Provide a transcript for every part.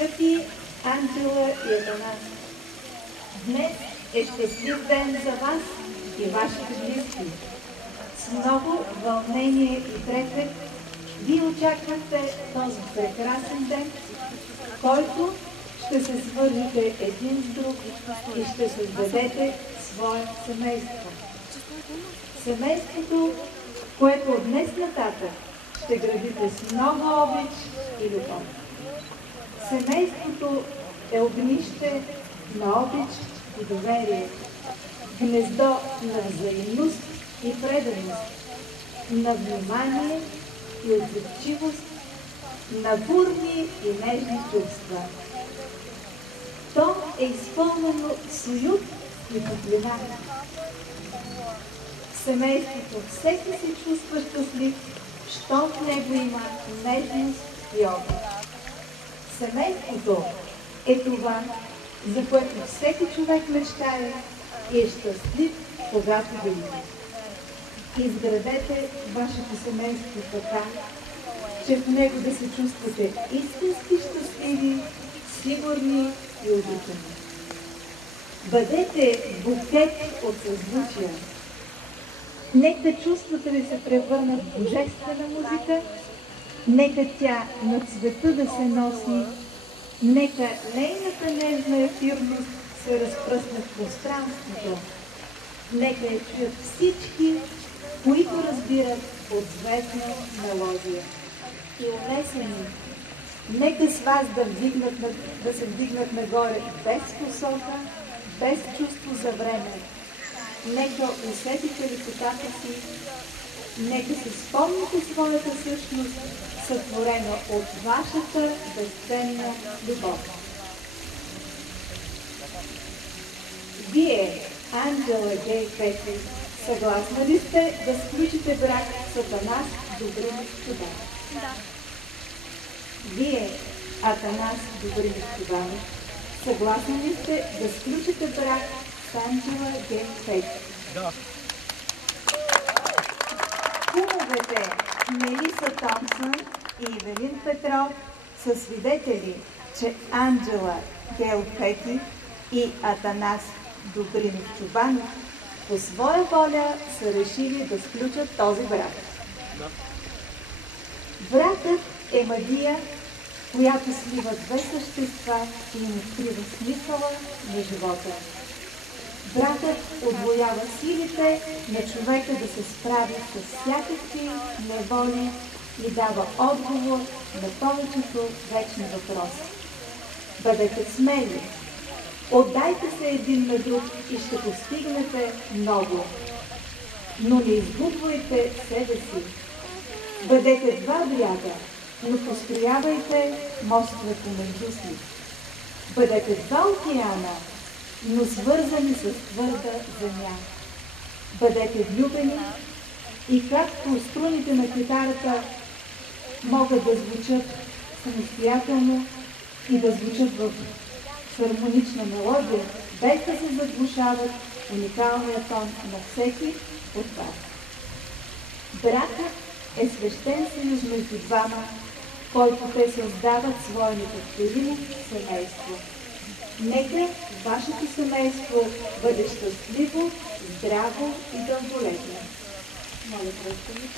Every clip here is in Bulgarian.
Скъпи Анджела и Атанас, днес е щастлив ден за вас и вашите близки. С много вълнение и трепет вие очаквате този прекрасен ден, в който ще се свържете един с друг и ще създадете свое семейство. Семейството, което от днес нататък ще градите с много обич и любов. Семейството е огнище на обич и доверие, гнездо на взаимност и преданост, на внимание и отзивчивост, на бурни и нежни чувства. То е изпълнено с уют и топлина. В семейството всеки се чувства щастлив, щом в него има нежност и обич. Семейството е това, за което всеки човек мечтае и е щастлив, когато го има. Изградете вашето семейство така, че в него да се чувствате истински щастливи, сигурни и обичани. Бъдете букет от съзвучия. Нека чувствата ви се превърнат в божествена музика, нека тя над света да се носи, нека нейната нежна ефирност се разпръсне в пространството. Нека я чуят всички, които разбират от звездна мелодия. И унесени, нека с вас да се вдигнат нагоре без посока, без чувство за време. Нека усетите лекотата си, нека се спомните своята същност, сътворена от вашата безценна любов. Вие, Анджела Гей Петри, съгласна ли сте да сключите брак с Атанас Добримис Чубанов? Да. Вие, Атанас Добримис Чубанов, съгласни ли сте да сключите брак с Анджела Гей Петри? Да. Кумовете Мелиса Томпсън и Ивелин Петров са свидетели, че Анджела Гел Пети и Атанас Добринов Чубанов по своя воля са решили да сключат този брак. Бракът е магия, която слива две същества и им открива смисъла на живота. Бракът отвоява силите на човека да се справи с всякакви неволи и дава отговор на повечето вечни въпроси. Бъдете смели, отдайте се един на друг и ще постигнете много. Но не изгубвайте себе си. Бъдете два бряга, но построявайте мостове помежду си. Бъдете два океана, но свързани с твърда земя. Бъдете влюбени и както струните на китарата могат да звучат самостоятелно и да звучат в хармонична мелодия, без да се заглушават уникалния тон на всеки от вас. Бракът е свещен съюз между двама, който те създават свое неповторимо семейство. Нека вашето семейство бъде щастливо, здраво и дълголетно. Моля, пръстени.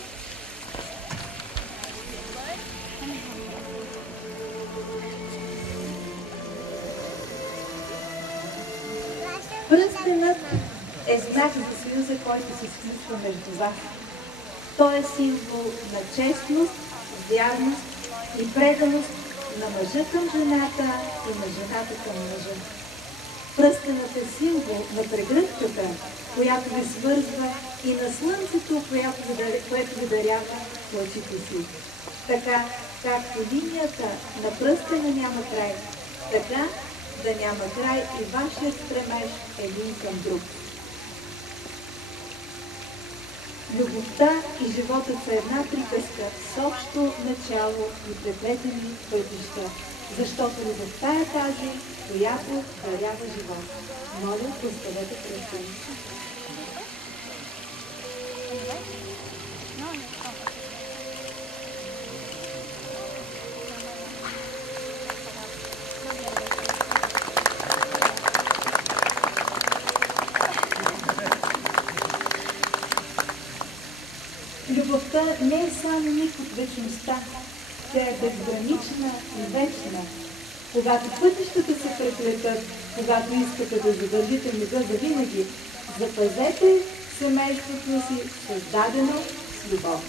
Пръстенът е знак за съюза, който се сключва между вас. Той е символ на честност, вярност и преданост на мъжа към жената и на жената към мъжа. Пръстенът е символ на прегръдката, която ви свързва, и на слънцето, което ви дарява очите си. Така, както линията на пръстена няма край, така да няма край и вашият стремеж един към друг. Любовта и животът са една приказка с общо начало и преплетени пътища, защото любовта е тази, която дарява живот. Моля, поставете пръстени. Любовта не е само миг от вечността, тя е безгранична и вечна. Когато пътищата се преплетат, когато искате да задържите мига за винаги, запазете семейството си, създадено с любов.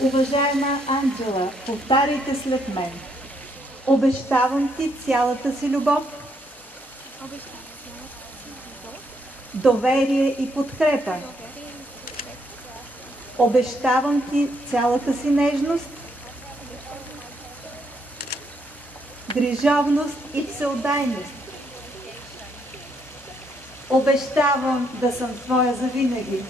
Уважаема Анджела, повтаряйте след мен. Обещавам ти цялата си любов, доверие и подкрепа. Обещавам ти цялата си нежност, грижовност и всеотдайност. Обещавам да съм твоя завинаги.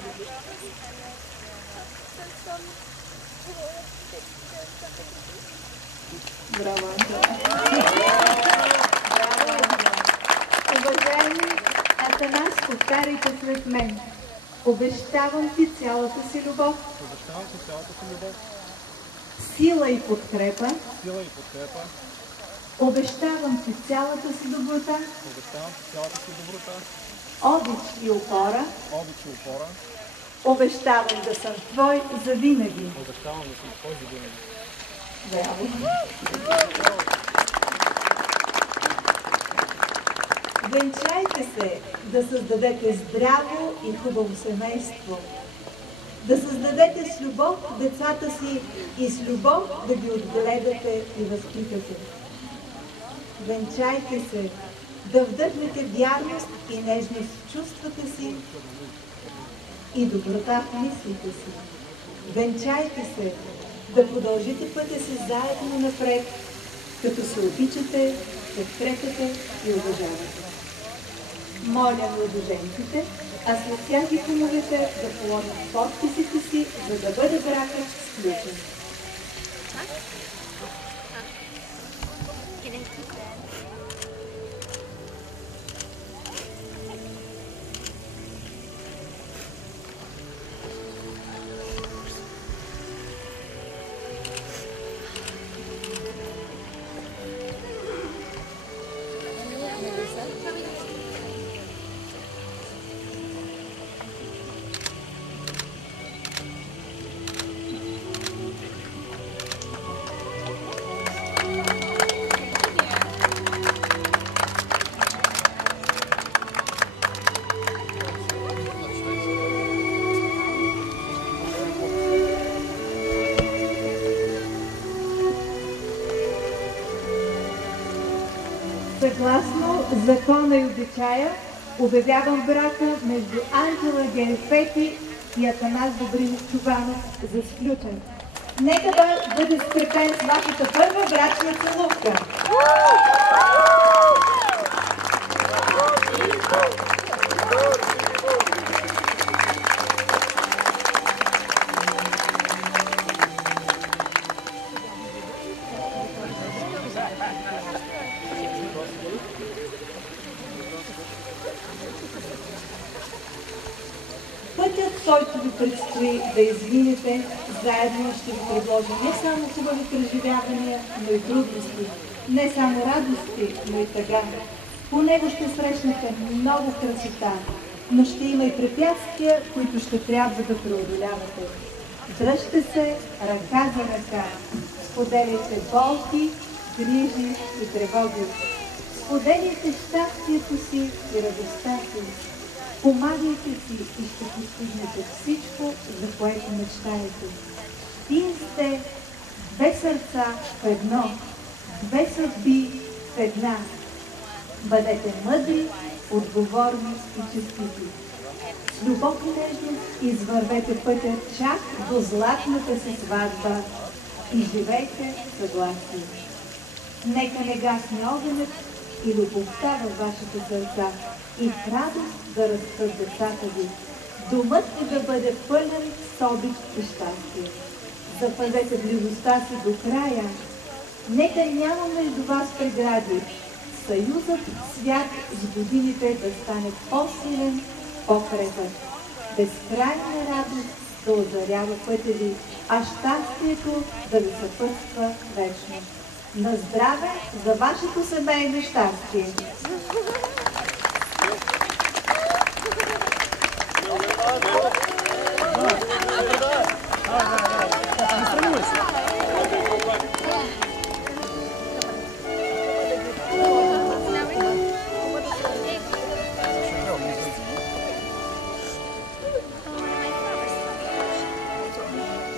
Браво, уважаеми Атанас, повтаряйте след мен. Обещавам ти цялата си любов. Обещавам ти цялата си любов. Сила и подкрепа. Сила и подкрепа. Обещавам ти цялата си доброта. Обещавам ти цялата си доброта. Обич и опора. Обич и опора. Обещавам да съм твой завинаги. Обещавам да съм твой завинаги. Браво! Венчайте се да създадете здраво и хубаво семейство. Да създадете с любов децата си и с любов да ги отгледате и възпитате. Венчайте се да вдъхнете вярност и нежност в чувствата си и доброта в мислите си. Венчайте се да продължите пътя си заедно напред, като се обичате, подкрепяте и уважавате. Моля младоженците, а след тях и кумовете да положат подписите си, за да бъде бракът сключен. Съгласно закона и обичая, обявявам брака между Анджела Герфети и Атанас Добринов Чубанов за сключен. Нека да бъде скрепен с вашата първа брачна целувка. Пътят, който ви предстои да изминете, заедно ще ви предложи не само хубави преживявания, но и трудности, не само радости, но и тъга. По него ще срещнете много красота, но ще има и препятствия, които ще трябва да преодолявате. Дръжте се ръка за ръка, споделяйте болки, грижи и тревоги. Споделяйте щастието си и радостта си. Помагайте си и ще постигнете всичко, за което мечтаете. Вие сте две сърца в едно, две съдби в една. Бъдете мъдри, отговорни и честити. С любов и нежност извървете пътя чак до златната си сватба и живейте в съгласие. Нека не гасне огънят и любовта във вашите сърца и в радост да растат децата ви. Домът ви да бъде пълен с обич и щастие. Запазете близостта си до края. Нека няма между вас прегради. Съюзът свят с годините да стане по-силен, по-крепък. Безкрайна радост да озарява пътя ви, а щастието да ви съпътства вечно. На здраве за вашето семейно щастие!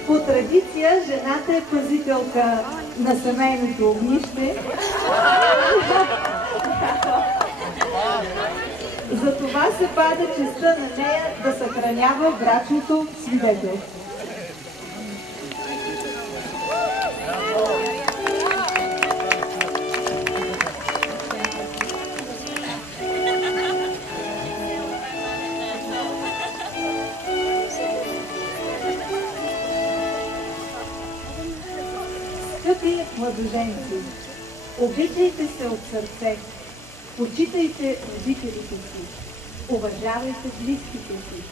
По традиция, жената е пазителка на семейното огнище. Затова се пада честта на нея да съхранява брачното свидетелство. Скъпи младоженци, обичайте се от сърце, почитайте родителите си, уважавайте близките си,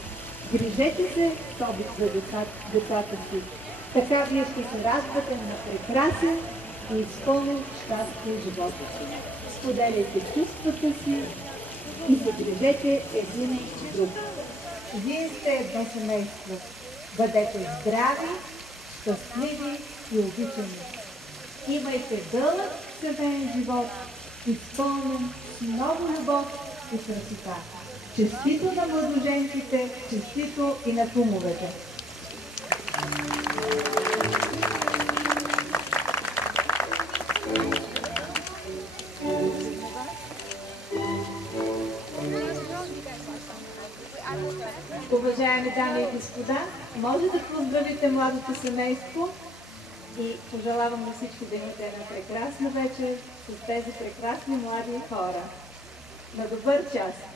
грижете се с обич за децата си. Така вие ще се радвате на прекрасен и изпълнен щастие живота си. Споделяйте чувствата си и се грижете един с друг. Вие сте едно семейство. Бъдете здрави, щастливи и обичани. Имайте дълъг семейен живот, изпълнен с много любов и красота. Честито на младоженците, честито и на кумовете! Уважаеми дами и господа, може да поздравите младото семейство и пожелавам на всички да имате една прекрасна вечер с тези прекрасни млади хора. На добър час!